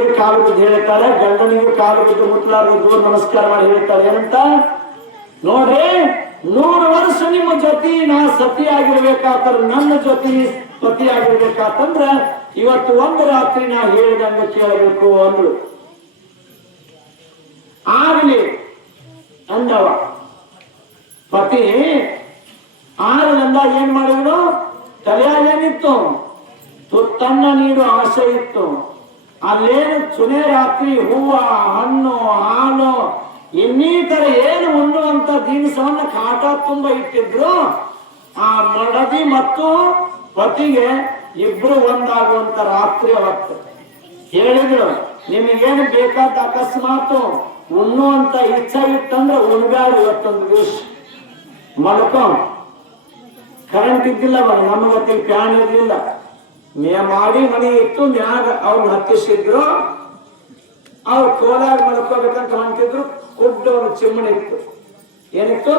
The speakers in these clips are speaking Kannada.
ಹೆಂಡತಿಗೆ ಕಾಲು ಬಿದ್ದು ಹೇಳ್ತಾಳೆ, ಗಂಡನಿಗೂ ಕಾಲು ಬಿದ್ದು ಮುಟ್ಲಾರ್ದು ದೂರ ನಮಸ್ಕಾರ ಮಾಡಿ ಹೇಳ್ತಾಳೆ. ಏನಂತ ನೋಡ್ರಿ, 100 ವರ್ಷ ನಿಮ್ಮ ಜೊತೆ ನಾ ಸತಿ ಆಗಿರ್ಬೇಕಾತಂದ್ರ, ನನ್ನ ಜೊತೆ ಪತಿ ಆಗಿರ್ಬೇಕಾತಂದ್ರ ಇವತ್ತು ಒಂದು ರಾತ್ರಿ ನಾ ಹೇಳಿದಂಗ ಕೇಳಬೇಕು ಅಂದ್ರು. ಆಗ್ಲಿ ಅಂದವ ಪತಿ. ಆರದಿಂದ ಏನ್ ಮಾಡಿದ್ರು, ತಲೆಯಾಗೇನಿತ್ತು, ತುತ್ತನ್ನ ನೀಡು ಆಸೆ ಇತ್ತು. ಅಲ್ಲೇನು ಚುನೆ ರಾತ್ರಿ ಹೂವ, ಹಣ್ಣು, ಹಾಲು, ಇನ್ನಿತರ ಏನು ಉಣ್ಣುವಂತ ದಿನಸವನ್ನ ಕಾಟ ತುಂಬ ಇಟ್ಟಿದ್ರು. ಆ ಮಡದಿ ಮತ್ತು ಪತಿಗೆ ಇಬ್ರು ಒಂದಾಗುವಂತ ರಾತ್ರಿ ಅವತ್ತು ಹೇಳಿದ್ರು, ನಿಮಗೇನು ಬೇಕಾದ ಅಕಸ್ಮಾತ್ ಉಣ್ಣುವಂತ ಇಚ್ಛೆ ಇತ್ತಂದ್ರೆ ಉಣ್ಬ್ಯಾಡು, ಇವತ್ತೊಂದು ದಿವಸ ಮಲ್ಕೊ. ಕರೆಂಟ್ ಇದ್ದಿಲ್ಲ, ನಮಗತ್ತೆ ಫ್ಯಾನ್ ಇರ್ಲಿಲ್ಲ, ಮಾಡಿ ಮನೆ ಇತ್ತು, ಮ್ಯಾಗ ಅವ್ರನ್ನ ಹತ್ತಿಸಿದ್ರು. ಅವ್ರು ಕೋಲಾಗ ಮಲ್ಕೋಬೇಕಂತ ಹೊಂಟಿದ್ರು. ಕುಡ್ಡ ಒಂದು ಚಿಮ್ಮಣಿ ಇತ್ತು. ಏನಿತ್ತು?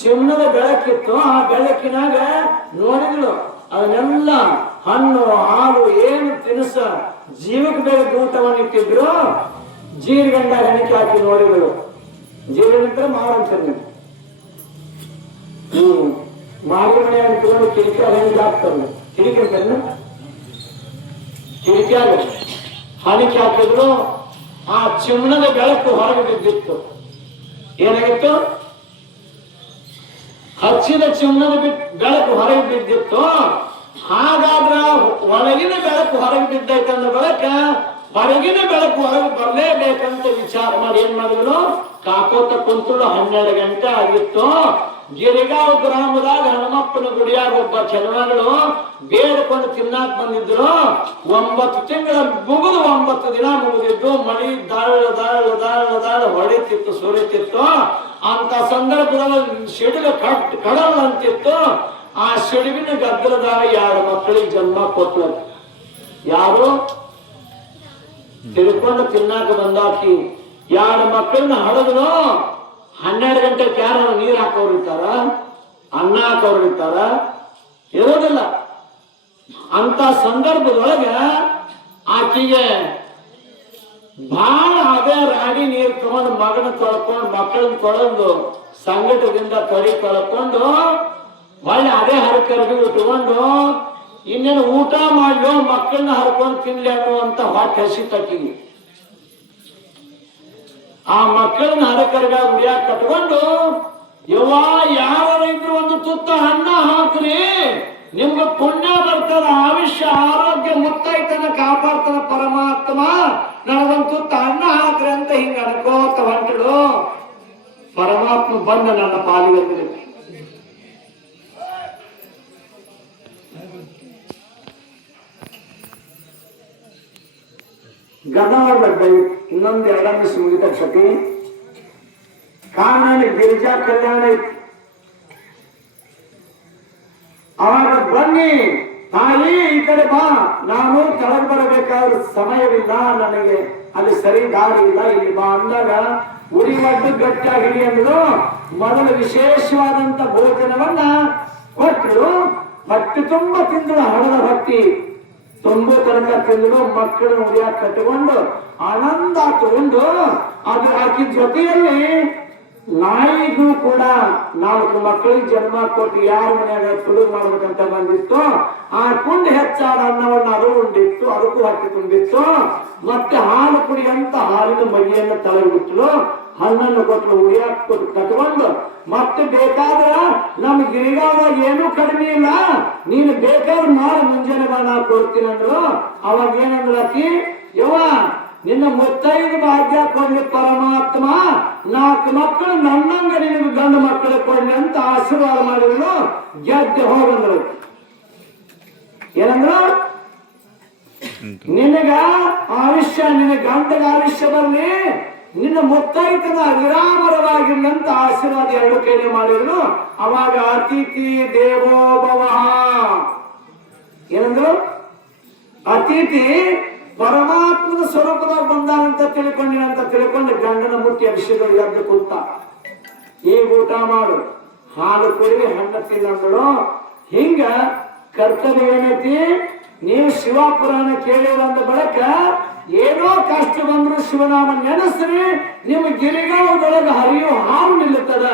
ಚಿಮ್ಮಣದ ಬೆಳಕಿತ್ತು. ಆ ಬೆಳಕಿನಾಗ ನೋಡಿದ್ರು ಅದನ್ನೆಲ್ಲ ಹಣ್ಣು, ಹಾಲು, ಏನು ತಿನಿಸ ಜೀವಕ್ಕೆ ಬೇಗ ಊಟವನ್ನು ಇಟ್ಟಿದ್ರು. ಜೀರಿಗಂಡ ಹೆಣಿಕೆ ಹಾಕಿ ನೋಡಿದ್ರು. ಜೀರಿಗಂಡ ಮಾರಂತಾರೆ, ಮಾರಿ ಮನೆ ಅಂತ್ಕೊಂಡು ಕಿಟಕಿ ಹೆಣಿಕೆ ಹಾಕ್ತಾರೆ. ಕಿಟಕಿ ಅಂತಾರ, ಕಿಟಕಿಯಾಗ ಹಣಿಕೆ ಹಾಕಿದ್ರು. ಆ ಚಿಮ್ಮಣದ ಬೆಳಕು ಹೊರಗೆ ಬಿದ್ದಿತ್ತು. ಏನಾಗಿತ್ತು? ಹಚ್ಚಿದ ಚಿಮ್ಮಣದ ಬೆಳಕು ಹೊರಗೆ ಬಿದ್ದಿತ್ತು. ಹಾಗಾದ್ರ ಒಳಗಿನ ಬೆಳಕು ಹೊರಗೆ ಬಿದ್ದೈತಂದ ಬಳಕ ಹೊರಗಿನ ಬೆಳಕು ಹೊರಗೆ ಬರಲೇಬೇಕಂತ ವಿಚಾರ ಮಾಡಿ ಏನ್ ಮಾಡಿದ್ರು, ಕಾಕೋತ ಕುಂತಳು. 12 ಗಂಟೆ ಆಗಿತ್ತು. ಗಿರಿಗಾಂವ್ ಗ್ರಾಮದಾಗ ಹನುಮಪ್ಪನ ಗುಡಿಯಾಗ ಒಬ್ಬ ಕೆಲವಗಳು ಬೇಡ್ಕೊಂಡು ತಿನ್ನಾಕ್ ಬಂದಿದ್ರು. 9 ತಿಂಗಳ ಮುಗಿದು 9 ದಿನ ಮುಗಿದಿದ್ದು. ಮಳಿ ದಾಳ ಹೊಡಿತಿತ್ತು, ಸುರಿತಿತ್ತು. ಅಂತ ಸಂದರ್ಭದಲ್ಲಿ ಸಿಡಿಲು ಕಡಲ್ ಅಂತಿತ್ತು. ಆ ಸಿಡಿವಿನ ಗದ್ದಲದಾಗ 2 ಮಕ್ಕಳಿಗೆ ಜನ್ಮ ಕೊಟ್ಲ. ಯಾರು? ತಿಳ್ಕೊಂಡು ತಿನ್ನಾಕ ಬಂದಾಕಿ 2 ಮಕ್ಕಳನ್ನ ಹಡದ್ರು. 12 ಗಂಟೆಗೆ ಯಾರು ನೀರ್ ಹಾಕೋರು ಇರ್ತಾರ, ಅನ್ನ ಹಾಕೋರು ಇರ್ತಾರ? ಇರೋದಿಲ್ಲ. ಅಂತ ಸಂದರ್ಭದೊಳಗ ಆಕಿಗೆ ಬಹಳ ಅದೇ ರಾಡಿ ನೀರು ತಗೊಂಡು ಮಗನ ತೊಳ್ಕೊಂಡು, ಮಕ್ಕಳನ್ನ ತೊಳೆದು ಸಂಗಟದಿಂದ ತೊಳಿ ತೊಳ್ಕೊಂಡು ಒಳ್ಳೆ ಅದೇ ಹರಕರ್ಗಿ ಉಟ್ಕೊಂಡು ಇನ್ನೇನು ಊಟ ಮಾಡ್ಲೋ, ಮಕ್ಕಳನ್ನ ಹರ್ಕೊಂಡು ತಿನ್ಲಿ ಅನ್ನುವಂತ ಹೊಟ್ಟೆ ಹಸಿ ತಕ್ಕಿಗೆ. ಆ ಮಕ್ಕಳನ್ನ ಹರಕರ್ಗ ಉಡಿಯಾಕ ಕಟ್ಕೊಂಡು, ಯವ್ವ ಯಾರು ಇದ್ರು ಒಂದು ತುತ್ತ ಅನ್ನ ಹಾಕ್ರಿ, ನಿಮ್ಗೆ ಪುಣ್ಯ ಬರ್ತದ, ಆಯುಷ್ಯ ಆರೋಗ್ಯ ಮುತ್ತೈತನ ಕಾಪಾಡ್ತಾನ ಪರಮಾತ್ಮ, ನನಗೊಂದು ತುತ್ತ ಅನ್ನ ಹಾಕ್ರಿ ಅಂತ ಹಿಂಗ ಅನ್ಕೋತ ಹೊಂಟಳು. ಪರಮಾತ್ಮ ಬಂದ ನನ್ನ ಪಾಲಿಗೆ ಗದವಾಡ ಇನ್ನೊಂದು 2 ನಿಮಿಷ ಮುಗಿತ ಸತಿ. ಕಾರಣ ಗಿರಿಜಾ ಕಲ್ಯಾಣ ಇತ್ತು. ಅವಾಗ ಬನ್ನಿ ತಾಯಿ ಈ ಕಡೆ ಬಾ, ನಾನು ಕೆಳಗೆ ಬರಬೇಕಾದ್ರೆ ಸಮಯವಿಲ್ಲ, ನನಗೆ ಅಲ್ಲಿ ಸರಿ ದಾರಿ ಇಲ್ಲ, ಇಲ್ಲಿ ಬಾ ಅಂದಾಗ ಉರಿ ಒಡ್ಡು ಗಟ್ಟಿಯಾಗಿ ಹಿಡಿ ಅಂದ್ರು. ಮೊದಲು ವಿಶೇಷವಾದಂತ ಭೋಜನವನ್ನ ಕೊಟ್ಟರು. ಹೊಟ್ಟೆ ತುಂಬ ತಿಂದಳು. ಹಡದ ಹೊಟ್ಟಿ ತುಂಬು ತನಕ ತಿಂದಳು. ಮಕ್ಕಳನ್ನು ಉರಿಯಾಕ ಕಟ್ಟಿಕೊಂಡು ಆನಂದ ತಗೊಂಡು ಅದು ಆಕಿ ಜೊತೆಯಲ್ಲಿ ನಾಯಿಗೂ ಕೂಡ 4 ಮಕ್ಕಳಿಗೆ ಜನ್ಮ ಕೊಟ್ಟು ಯಾರ ಮನೆಯಾಗ ತುಳು ಮಾಡ್ಬೇಕಂತ ಬಂದಿತ್ತು. ಆ ಕುಂಡ ಹೆಚ್ಚಾದ ಅನ್ನವನ್ನ ಅದು ಉಂಡಿತ್ತು, ಅದಕ್ಕೂ ಹೊಟ್ಟೆ ತುಂಬಿತ್ತು. ಮತ್ತೆ ಹಾಲು ಕುಡಿಯಂತ ಹಾಲಿನ ಮೈಯನ್ನು ತಳಬಿಟ್ಲು. ಹಣ್ಣನ್ನು ಕೊಟ್ಟು ಉರಿಯಾಕ ಕೊಟ್ಟು ಕಟ್ಕೊಂಡು, ಮತ್ತೆ ಬೇಕಾದ್ರ ನಮ್ ಗಿರಿಗಾವಾಗ ಏನೂ ಕಡಿಮೆ ಇಲ್ಲ, ನೀನು ಬೇಕಾದ್ರೆ ಮಾಡಿ ಮುಂಜಾನೆ ಬಾ, ನಾ ಕೊಡ್ತೀನಿ ಅಂದ್ರು. ಅವಾಗ ಏನಂದ್ರಾಕಿ, ಯವ್ವ ನಿನ್ನ ಮುತ್ತೈದು ಭಾಗ್ಯ ಕೊಡ್ಲಿ ಪರಮಾತ್ಮ, 4 ಮಕ್ಕಳು ನನ್ನಂಗ ನಿನಗೆ ಗಂಡು ಮಕ್ಕಳು ಕೊಡ್ಲಿ ಅಂತ ಆಶೀರ್ವಾದ ಮಾಡಿದ್ರು. ಗೆದ್ದೆ ಹೋಗಂದ್ರು. ಏನಂದ್ರು? ನಿನಗ ಆಯುಷ್ಯ, ನಿನ್ನ ಗಂಡಗ ಆಯುಷ್ಯ ಬರ್ಲಿ, ನಿನ್ನ ಮುತ್ತೈತನ ವಿರಾಮರವಾಗಿರ್ಲಿ ಅಂತ ಆಶೀರ್ವಾದ 2 ಕೈಲಿ ಮಾಡಿದ್ರು. ಅವಾಗ ಅತಿಥಿ ದೇವೋ ಭವಃ. ಏನಂದ್ರು? ಅತಿಥಿ ಪರಮಾತ್ಮನ ಸ್ವರೂಪದಾಗ ಬಂದಾನಂತ ತಿಳ್ಕೊಂಡು ಗಂಡನ ಮುಟ್ಟಿ ಅಭಿಷೇಕ ಎದ್ದು ಕೂತ, ಈಗ ಊಟ ಮಾಡು, ಹಾಲು ಕುಡಿ, ಹಣ್ಣು ತಿನ್ನಂದಳು. ಹಿಂಗ ಕರ್ತವ್ಯ ಏನೈತಿ? ನೀವು ಶಿವಪುರಾಣ ಕೇಳಿರಂದ ಬಳಕ ಬಂದ್ರು ಶಿವನಾಮ ನೆನೆಸ್ರಿ, ನಿಮ್ಮ ಗಿರಿಗಾವದೊಳಗೆ ಹರಿಯೋ ಹಾವು ನಿಲ್ಲುತ್ತದ,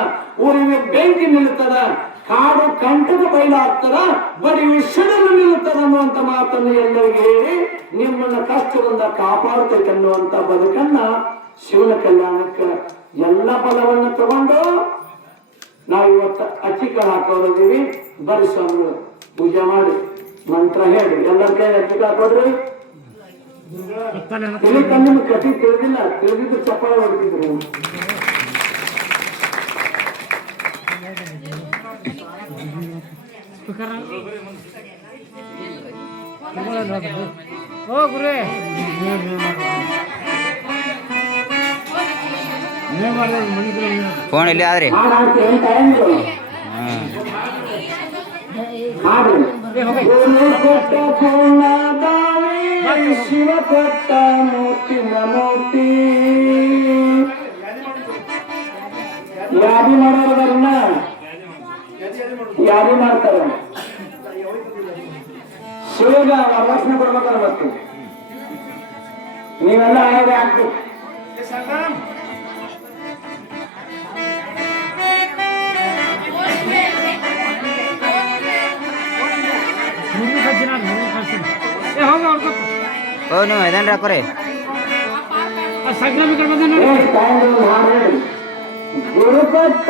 ಊರಿಗೆ ಬೆಂಕಿ ನಿಲ್ಲುತ್ತದ, ಕಾಡು ಕಂಟಕ ಬಯಲಾಗ್ತದ, ಬಡಿಯು ಸಿಡಲು ನಿಲ್ಲುತ್ತದೆ ಅನ್ನುವಂತ ಮಾತನ್ನು ಎಲ್ಲರಿಗೆ ಹೇಳಿ ನಿಮ್ಮನ್ನ ಕಷ್ಟದಿಂದ ಕಾಪಾಡ್ತೈತೆ ಅನ್ನುವಂತ ಬದುಕನ್ನ ಶಿವನ ಕಲ್ಯಾಣಕ್ಕೆ ಎಲ್ಲ ಬಲವನ್ನು ತಗೊಂಡು ನಾವು ಇವತ್ತು ಅಚ್ಚಿಕ ಹಾಕೋದಿದ್ದೀವಿ. ಬರೀ ಸ್ವಾಮಿ ಪೂಜೆ ಮಾಡಿ ಮಂತ್ರ ಹೇಳಿ ಎಲ್ಲರ ಕೈ ಅಚ್ಚಿಕ ಹಾಕೋದ್ರಿ. ಇಲ್ಲಿ ನಿಮ್ಗೆ ಕಥೆ ತಿಳಿದಿಲ್ಲ, ತಿಳಿದಿದ್ದು ಚಪ್ಪಾಳೆ ಹೊಡ್ತಿದ್ರು. ಫೋನ್ ಇಲ್ಲಿ ಆದ್ರಿ ಶಿವ ಕೊಟ್ಟ ಮೂರ್ತಿನ ಮೂರ್ತಿ ಯಾದಿ ಮಾಡೋರನ್ನ ಯಾದಿ ಮಾಡ್ತಾರ. ಶಿವಗ ವರದಕ್ಷಿಣೆ ಕೊಡ್ಬೇಕಾದ್ರೆ ಬರ್ತೀವಿ, ನೀವೆಲ್ಲ ಆಯ್ದೆ ಆಗ್ಬೇಕು. ಓ ನೀವು ಇದನ್ರಿ ಹಾಕೋರಿ ಗುರುಪಟ್ಟ